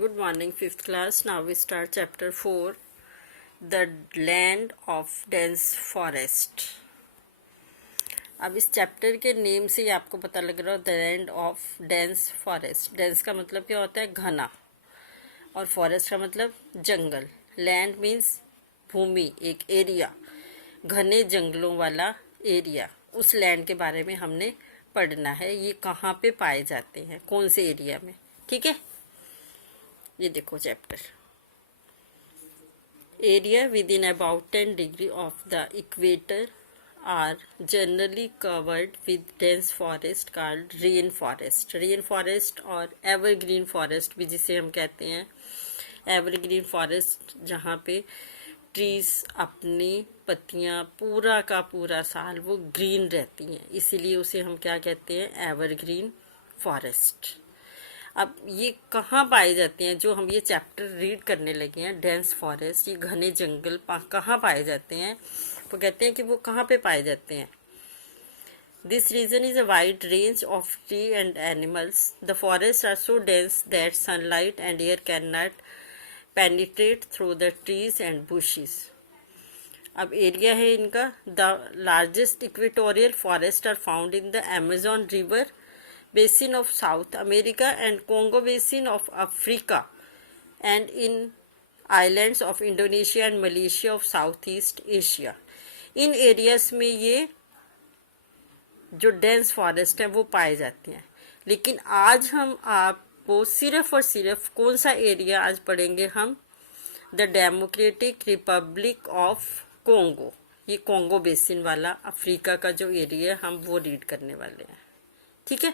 Good morning, 5th class. Now we start chapter 4, The Land of Dense Forest. अब इस chapter के name से ही आपको पता लग रहा है the land of dense forest. Dense का मतलब क्या होता है? घना. और फॉरेस्ट का मतलब जंगल. लैंड मीन्स भूमि, एक एरिया, घने जंगलों वाला एरिया. उस लैंड के बारे में हमने पढ़ना है. ये कहाँ पे पाए जाते हैं, कौन से एरिया में. ठीक है, ये देखो chapter. Area with in about 10 degree of the equator are generally covered with dense forest called rain forest. Rain forest और एवरग्रीन फॉरेस्ट भी जिसे हम कहते हैं. एवरग्रीन फॉरेस्ट जहाँ पे ट्रीज अपनी पत्तियाँ पूरा का पूरा साल वो ग्रीन रहती हैं, इसीलिए उसे हम क्या कहते हैं? Evergreen forest. अब ये कहाँ पाए जाते हैं? जो हम ये चैप्टर रीड करने लगे हैं, डेंस फॉरेस्ट, ये घने जंगल कहाँ पाए जाते हैं? वो कहते हैं कि वो कहाँ पे पाए जाते हैं. This region is a wide range of tree and animals. The forest are so dense that sunlight and air can not penetrate through the trees and bushes. अब एरिया है इनका. The largest equatorial forest are found in the Amazon river basin of South America and Congo basin of Africa and in islands of Indonesia and Malaysia of Southeast Asia. In areas में ये जो dense forest है वो पाए जाते हैं. लेकिन आज हम आपको सिर्फ और सिर्फ कौन सा एरिया आज पढ़ेंगे हम? The democratic republic of Congo. ये कोंगो बेसिन वाला अफ्रीका का जो एरिया है हम वो रीड करने वाले हैं. ठीक है,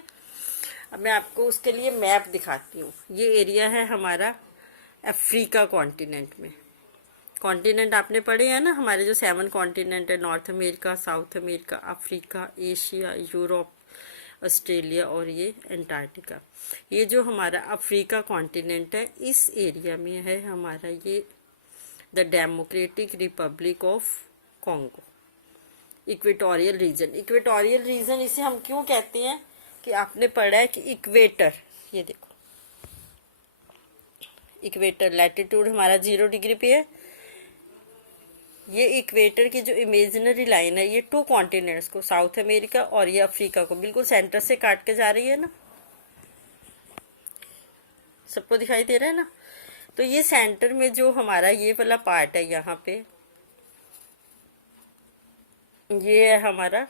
अब मैं आपको उसके लिए मैप दिखाती हूँ. ये एरिया है हमारा अफ्रीका कॉन्टिनेंट में. कॉन्टिनेंट आपने पढ़े हैं ना, हमारे जो 7 कॉन्टिनेंट है, north America, south America, Africa, Asia, Europe, Australia और ये एंटार्क्टिका. ये जो हमारा अफ्रीका कॉन्टिनेंट है, इस एरिया में है हमारा ये the democratic republic of Congo. Equatorial region. Equatorial region इसे हम क्यों कहते हैं कि आपने पढ़ा है कि इक्वेटर, ये देखो इक्वेटर, लैटिट्यूड हमारा 0 डिग्री पे है. ये इक्वेटर की जो इमेजिनरी लाइन है, ये 2 कॉन्टिनेंट्स को, साउथ अमेरिका और ये अफ्रीका को, बिल्कुल सेंटर से काट के जा रही है ना. सबको दिखाई दे रहा है ना. तो ये सेंटर में जो हमारा ये वाला पार्ट है, यहाँ पे ये है हमारा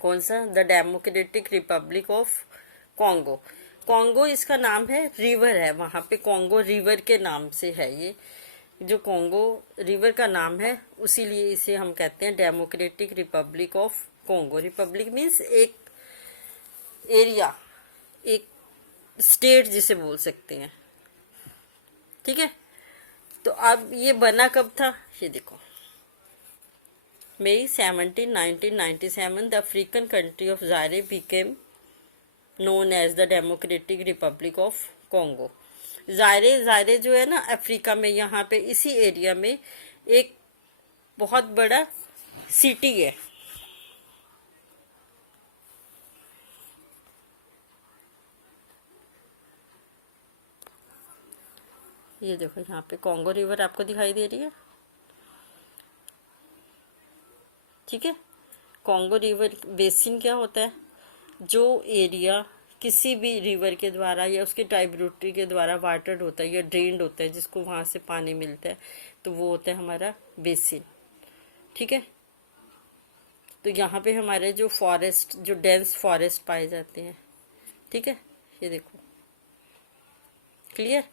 कौन सा? The democratic republic of Congo. Congo इसका नाम है, रिवर है वहाँ पे, कॉन्गो रिवर के नाम से है. ये जो कॉन्गो रिवर का नाम है, उसीलिए इसे हम कहते हैं democratic republic of Congo. Republic means एक एरिया, एक स्टेट जिसे बोल सकते हैं. ठीक है, तो अब ये बना कब था? ये देखो, May 17, 1997, the African country of Zaire became known as the Democratic Republic of Congo. जायरे जो है ना अफ्रीका में, यहाँ पे इसी एरिया में एक बहुत बड़ा सिटी है. ये देखो यहाँ पे कॉन्गो रिवर आपको दिखाई दे रही है. ठीक है, कॉन्गो रिवर बेसिन क्या होता है? जो एरिया किसी भी रिवर के द्वारा या उसके ट्राइब्यूटरी के द्वारा वाटर्ड होता है या ड्रेन्ड होता है, जिसको वहाँ से पानी मिलता है, तो वो होता है हमारा बेसिन. ठीक है, तो यहाँ पे हमारे जो फॉरेस्ट, जो डेंस फॉरेस्ट पाए जाते हैं. ठीक है, ये देखो क्लियर.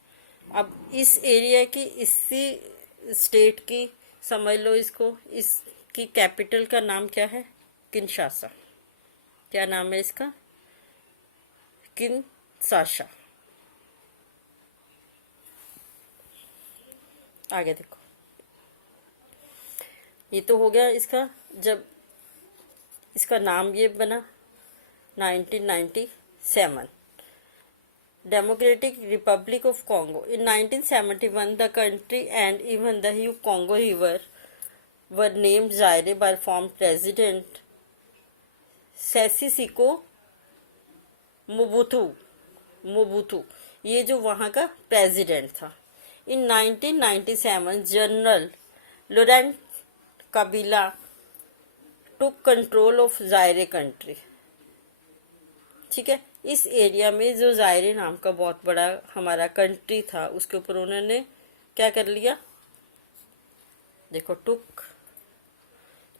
अब इस एरिया की, इसी स्टेट की, समझ लो इसको, इसकी कैपिटल का नाम क्या है? किनशासा. क्या नाम है इसका? किनशासा. आगे देखो, ये तो हो गया इसका, जब इसका नाम ये बना 1997, Democratic Republic of Congo. In 1971, the country and even the Congo River were named Zaire by former President Sese Seko Mobutu. मोबुतु, ये जो वहाँ का प्रेसिडेंट था। इन 1997 general Laurent Kabila took control of Zaire country. ठीक है, इस एरिया में जो जायरे नाम का बहुत बड़ा हमारा कंट्री था, उसके ऊपर उन्होंने क्या कर लिया, देखो टुक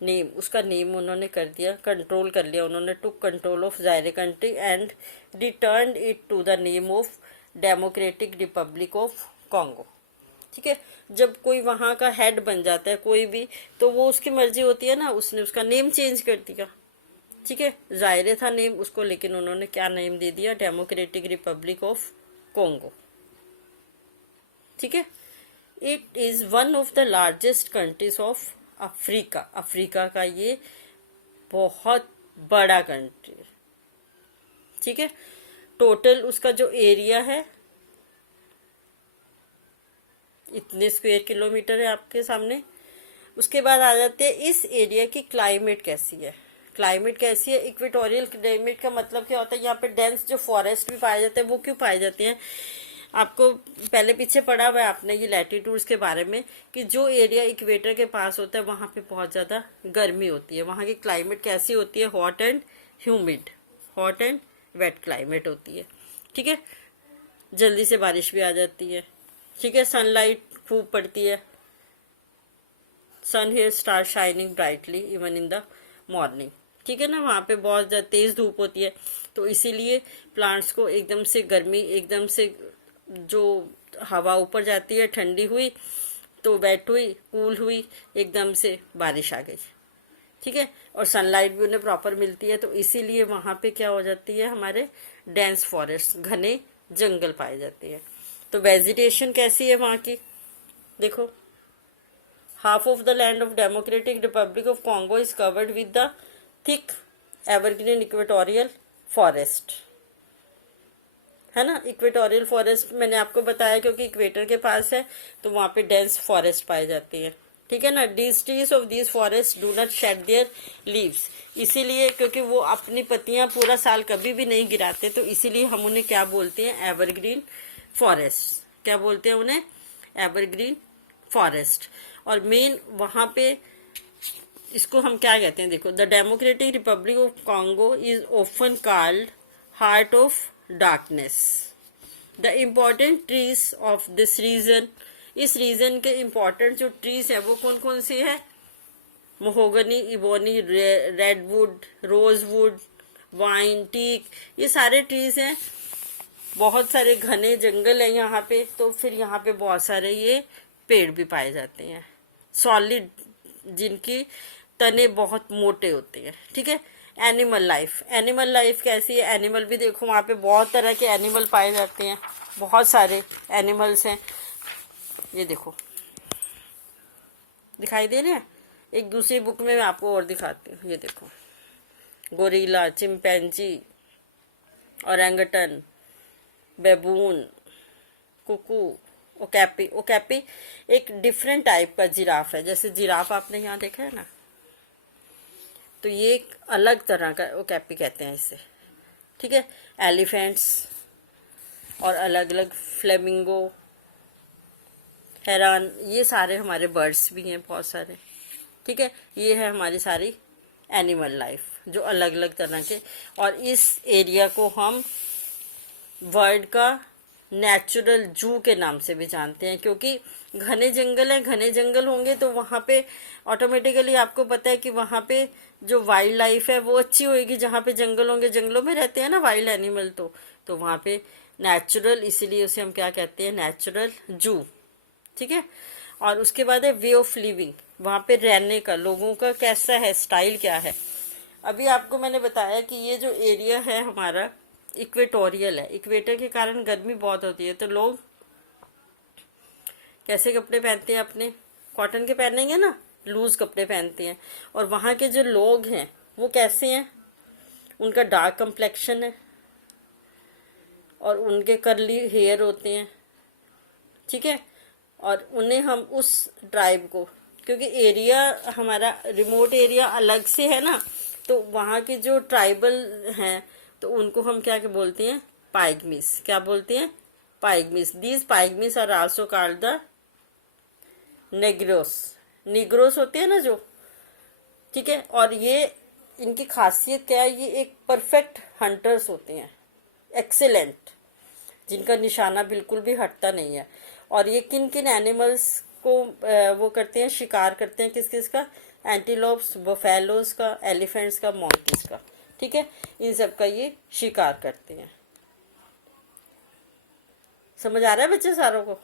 नेम, उसका नेम उन्होंने कर दिया, कंट्रोल कर लिया उन्होंने, took control of Zaire country and return it to the name of democratic republic of Congo. ठीक है, जब कोई वहाँ का हेड बन जाता है कोई भी, तो वो उसकी मर्जी होती है ना, उसने उसका नेम चेंज कर दिया। ठीक है, जायरे था नेम उसको, लेकिन उन्होंने क्या नेम दे दिया, डेमोक्रेटिक रिपब्लिक ऑफ कॉन्गो। ठीक है, it is one of the largest countries of Africa. Africa का ये बहुत बड़ा कंट्री है। ठीक है, टोटल उसका जो एरिया है इतने स्क्वायर किलोमीटर है आपके सामने। उसके बाद आ जाते हैं इस एरिया की क्लाइमेट कैसी है। क्लाइमेट कैसी है, इक्वेटोरियल क्लाइमेट का मतलब क्या होता है, यहाँ पे डेंस जो फॉरेस्ट भी पाए जाते हैं वो क्यों पाए जाते हैं, आपको पहले पीछे पढ़ा हुआ है आपने ये लैटिट्यूड्स के बारे में, कि जो एरिया इक्वेटर के पास होता है वहाँ पे बहुत ज़्यादा गर्मी होती है। वहाँ की क्लाइमेट कैसी होती है, hot and humid, hot and wet climate होती है। ठीक है, जल्दी से बारिश भी आ जाती है। ठीक है, सनलाइट खूब पड़ती है, sun here start shining brightly even in the morning. ठीक है ना, वहाँ पे बहुत ज़्यादा तेज़ धूप होती है, तो इसीलिए प्लांट्स को एकदम से गर्मी, एकदम से जो हवा ऊपर जाती है ठंडी हुई तो वेट हुई, कूल हुई, एकदम से बारिश आ गई। ठीक है, और सनलाइट भी उन्हें प्रॉपर मिलती है, तो इसीलिए वहाँ पे क्या हो जाती है, हमारे डेंस फॉरेस्ट, घने जंगल पाए जाते हैं। तो वेजिटेशन कैसी है वहाँ की, देखो, half of the land of Democratic Republic of Congo is covered with the thick evergreen equatorial forest, है ना। इक्वेटोरियल फॉरेस्ट मैंने आपको बताया क्योंकि इक्वेटर के पास है, तो वहाँ पे डेंस फॉरेस्ट पाई जाती है। ठीक है ना, these trees of these forests do not shed their leaves, इसीलिए क्योंकि वो अपनी पत्तियां पूरा साल कभी भी नहीं गिराते, तो इसीलिए हम उन्हें क्या बोलते हैं, एवरग्रीन फॉरेस्ट। क्या बोलते हैं उन्हें, एवरग्रीन फॉरेस्ट। और मेन वहाँ पे इसको हम क्या कहते हैं, देखो, the democratic republic of Congo is often called heart of darkness. The important trees of this region, इस रीजन के इम्पॉर्टेंट जो ट्रीज है वो कौन कौन से है, mahogany, ebony, redwood, rosewood, vine, teak, ये सारे ट्रीज हैं। बहुत सारे घने जंगल है यहाँ पे, तो फिर यहाँ पे बहुत सारे ये पेड़ भी पाए जाते हैं, सॉलिड, जिनकी तने बहुत मोटे होते हैं। ठीक है, एनिमल लाइफ, एनिमल लाइफ कैसी है, एनिमल भी देखो वहाँ पे बहुत तरह के एनिमल पाए जाते हैं, बहुत सारे एनिमल्स हैं। ये देखो दिखाई दे रहे हैं, एक दूसरी बुक में मैं आपको और दिखाती हूँ। ये देखो, gorilla, chimpanzee, Orangutan, Bebun, Kuku, ओकैपी। ओकैपी एक डिफरेंट टाइप का जिराफ है, जैसे जिराफ आपने यहाँ देखा है ना, तो ये एक अलग तरह का ओकैपी कहते हैं इसे। ठीक है, एलिफेंट्स और अलग अलग फ्लेमिंगो, हेरन, ये सारे हमारे बर्ड्स भी हैं बहुत सारे। ठीक है, ये है हमारी सारी एनिमल लाइफ जो अलग अलग तरह के, और इस एरिया को हम वर्ल्ड का नेचुरल जू के नाम से भी जानते हैं, क्योंकि घने जंगल हैं, घने जंगल होंगे तो वहाँ पे ऑटोमेटिकली आपको पता है कि वहाँ पे जो वाइल्ड लाइफ है वो अच्छी होगी। जहाँ पे जंगल होंगे, जंगलों में रहते हैं ना वाइल्ड एनिमल, तो वहाँ पे नेचुरल, इसीलिए उसे हम क्या कहते हैं, नेचुरल जू। ठीक है, और उसके बाद है वे ऑफ लिविंग, वहाँ पे रहने का लोगों का कैसा है, स्टाइल क्या है। अभी आपको मैंने बताया कि ये जो एरिया है हमारा इक्वेटोरियल है, इक्वेटर के कारण गर्मी बहुत होती है, तो लोग कैसे कपड़े पहनते हैं अपने, कॉटन के पहनेंगे ना, लूज कपड़े पहनते हैं। और वहाँ के जो लोग हैं वो कैसे हैं, उनका डार्क कंप्लेक्शन है और उनके कर्ली हेयर होते हैं। ठीक है, और उन्हें हम उस ट्राइब को, क्योंकि एरिया हमारा रिमोट एरिया अलग से है ना, तो वहाँ के जो ट्राइबल हैं तो उनको हम क्या बोलते हैं, पाइगमीज, क्या बोलते हैं? Pygmies. These pygmies are also called the negroes. Negroes होते हैं ना जो, ठीक है। और ये इनकी खासियत क्या है? ये एक परफेक्ट हंटर्स होते हैं, एक्सेलेंट, जिनका निशाना बिल्कुल भी हटता नहीं है। और ये किन किन एनिमल्स को वो करते हैं, शिकार करते हैं? किस किस का? एंटीलोप्स, बफेलोज का, एलिफेंट्स का, मोंकीज का, ठीक है। इन सब का ये शिकार करते हैं। समझ आ रहा है बच्चे सारों को?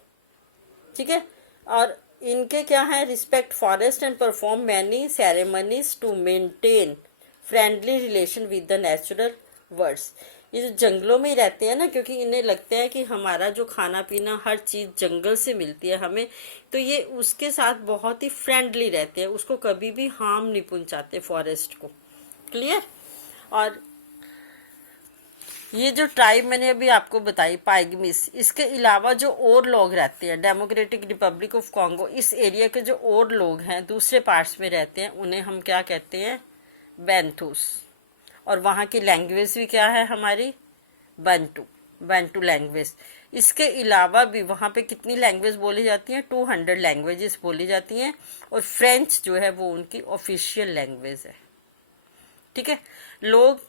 ठीक है। और इनके क्या है? Respect forest and perform many ceremonies to maintain friendly relation with the natural worlds. ये जो जंगलों में ही रहते हैं ना, क्योंकि इन्हें लगता है कि हमारा जो खाना पीना हर चीज जंगल से मिलती है हमें, तो ये उसके साथ बहुत ही फ्रेंडली रहते हैं, उसको कभी भी हार्म नहीं पहुंचाते फॉरेस्ट को। क्लियर? और ये जो ट्राइब मैंने अभी आपको बताई पाइगमीज, इसके अलावा जो और लोग रहते हैं डेमोक्रेटिक रिपब्लिक ऑफ कॉन्गो, इस एरिया के जो और लोग हैं दूसरे पार्ट्स में रहते हैं, उन्हें हम क्या कहते हैं? बैंथूस। और वहाँ की लैंग्वेज भी क्या है हमारी? बंटू, बंटू लैंग्वेज। इसके अलावा भी वहाँ पे कितनी लैंग्वेज बोली जाती हैं? 200 लैंग्वेजेस बोली जाती हैं। और फ्रेंच जो है वो उनकी ऑफिशियल लैंग्वेज है, ठीक है। लोग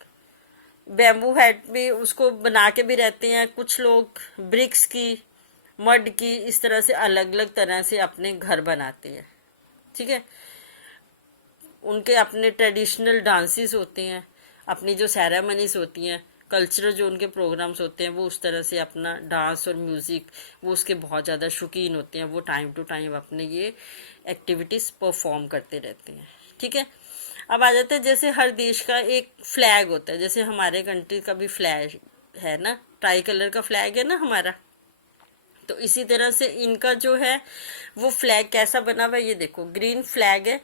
बैम्बू हैट भी उसको बना के भी रहते हैं, कुछ लोग ब्रिक्स की, मड की, इस तरह से अलग अलग तरह से अपने घर बनाते हैं, ठीक है। उनके अपने ट्रेडिशनल डांसेस होते हैं, अपनी जो सेरेमनीज होती हैं, कल्चरल जो उनके प्रोग्राम्स होते हैं, वो उस तरह से अपना डांस और म्यूज़िक वो उसके बहुत ज़्यादा शौकीन होते हैं। वो टाइम टू टाइम अपने ये एक्टिविटीज़ परफॉर्म करते रहते हैं, ठीक है। अब आ जाते हैं, जैसे हर देश का एक फ्लैग होता है, जैसे हमारे कंट्री का भी फ्लैग है ना, ट्राई कलर का फ्लैग है ना हमारा। तो इसी तरह से इनका जो है वो फ्लैग कैसा बना हुआ है, ये देखो, ग्रीन फ्लैग है,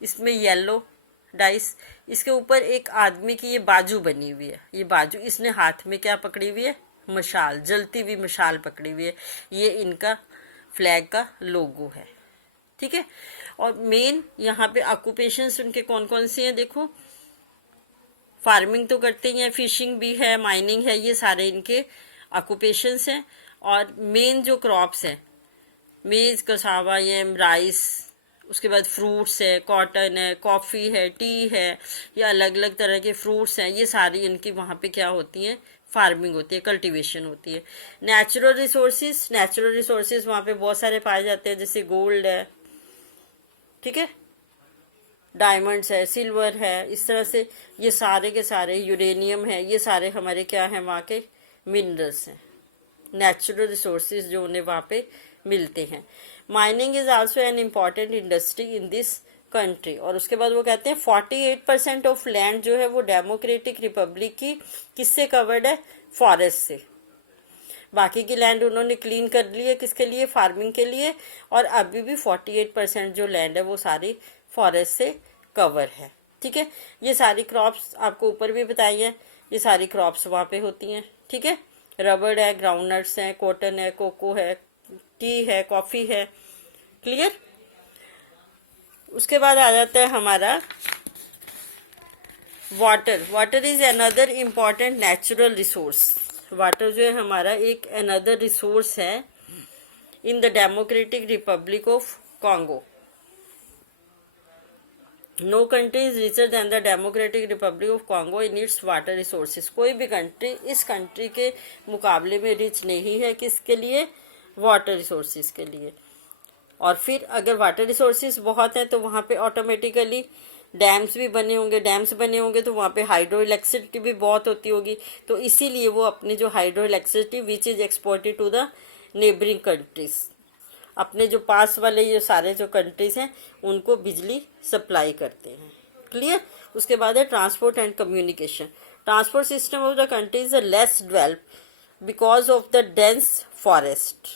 इसमें येलो डाइस, इसके ऊपर एक आदमी की ये बाजू बनी हुई है, ये बाजू, इसने हाथ में क्या पकड़ी हुई है? मशाल, जलती हुई मशाल पकड़ी हुई है। ये इनका फ्लैग का लोगो है, ठीक है। और मेन यहाँ पे ऑक्यूपेशंस उनके कौन कौन से हैं? देखो, फार्मिंग तो करते ही हैं, फिशिंग भी है, माइनिंग है, ये सारे इनके ऑक्यूपेशंस हैं। और मेन जो क्रॉप्स हैं, मेज, कसावा, येम, राइस, उसके बाद फ्रूट्स है, कॉटन है, कॉफ़ी है, टी है, ये अलग अलग तरह के फ्रूट्स हैं, ये सारी इनकी वहाँ पे क्या होती हैं? फार्मिंग होती है, कल्टीवेशन होती है। नेचुरल रिसोर्सेज, नेचुरल रिसोर्सेज वहाँ पे बहुत सारे पाए जाते हैं, जैसे गोल्ड है, ठीक है, डायमंड्स है, सिल्वर है, इस तरह से ये सारे के सारे, यूरेनियम है, ये सारे हमारे क्या हैं? वहाँ के मिनरल्स हैं, नेचुरल रिसोर्सेज जो उन्हें वहाँ पे मिलते हैं। Mining is also an important industry in this country. और उसके बाद वो कहते हैं 48% ऑफ लैंड जो है वो डेमोक्रेटिक रिपब्लिक की किससे कवर्ड है? फॉरेस्ट से। बाकी की लैंड उन्होंने क्लीन कर ली है, किसके लिए? फार्मिंग के लिए। और अभी भी 48% जो लैंड है वो सारी फॉरेस्ट से कवर है, ठीक है। ये सारी क्रॉप्स आपको ऊपर भी बताई है, ये सारी क्रॉप्स वहाँ पे होती हैं, ठीक है। रबड़ है, ग्राउंडनट्स हैं, कॉटन है, कोको है, टी है, कॉफ़ी है। क्लियर? उसके बाद आ जाता है हमारा water. Water is another important natural resource. Water जो है हमारा एक अनदर रिसोर्स है in the democratic republic of Congo. No country is richer than the democratic republic of Congo in its water resources. कोई भी कंट्री इस country के मुकाबले में रिच नहीं है, किसके लिए? वाटर रिसोर्सेज के लिए। और फिर अगर वाटर रिसोर्सेज बहुत है तो वहाँ पे ऑटोमेटिकली डैम्स भी बने होंगे, डैम्स बने होंगे तो वहाँ पे हाइड्रो इलेक्ट्रिसिटी भी बहुत होती होगी। तो इसीलिए वो अपनी जो hydro electricity which is exported to the neighbouring countries, अपने जो पास वाले ये सारे जो कंट्रीज हैं उनको बिजली सप्लाई करते हैं। क्लियर? उसके बाद है transport and communication. Transport system of the country is less develop because of the dense forest.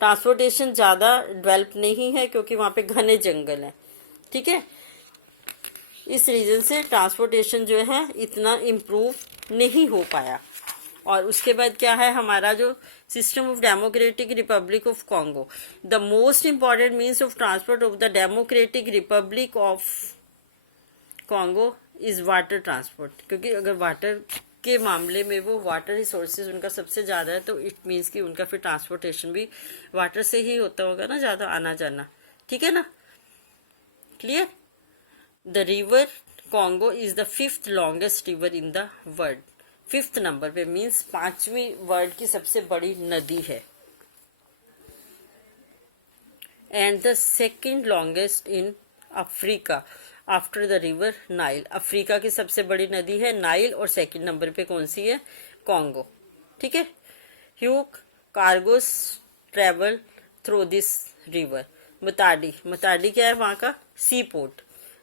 Transportation ज़्यादा डेवलप नहीं है क्योंकि वहाँ पे घने जंगल हैं, ठीक है। इस रीजन से ट्रांसपोर्टेशन जो है इतना इम्प्रूव नहीं हो पाया। और उसके बाद क्या है हमारा जो system of democratic republic of Congo, the most important means of transport of the democratic republic of Congo is water transport. क्योंकि अगर वाटर के मामले में वो वाटर रिसोर्सेज उनका सबसे ज़्यादा है, तो इट मीन्स कि उनका फिर ट्रांसपोर्टेशन भी वाटर से ही होता होगा ना, ज़्यादा आना जाना, ठीक है ना, clear. The river Congo is the 5th longest river in the world, 5th number पे, मीन्स 5वीं वर्ल्ड की सबसे बड़ी नदी है। And the 2nd longest in Africa after the river Nile, Africa की सबसे बड़ी नदी है नाइल, और 2nd नंबर पे कौन सी है, कॉन्गो, ठीक है। Huge cargoes travel through this river, Matadi, Matadi क्या है, वहाँ का सी पोर्ट,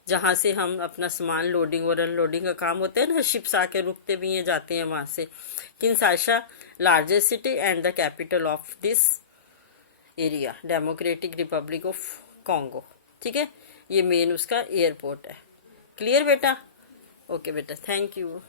जहाँ से हम अपना सामान लोडिंग और अनलोडिंग का काम होता है ना, शिप्स आके रुकते भी हैं, जाते हैं वहाँ से। Kinshasa largest city and the capital of this area, democratic republic of Congo, ठीक है। ये मेन उसका एयरपोर्ट है, क्लियर बेटा, ओके बेटा, थैंक यू।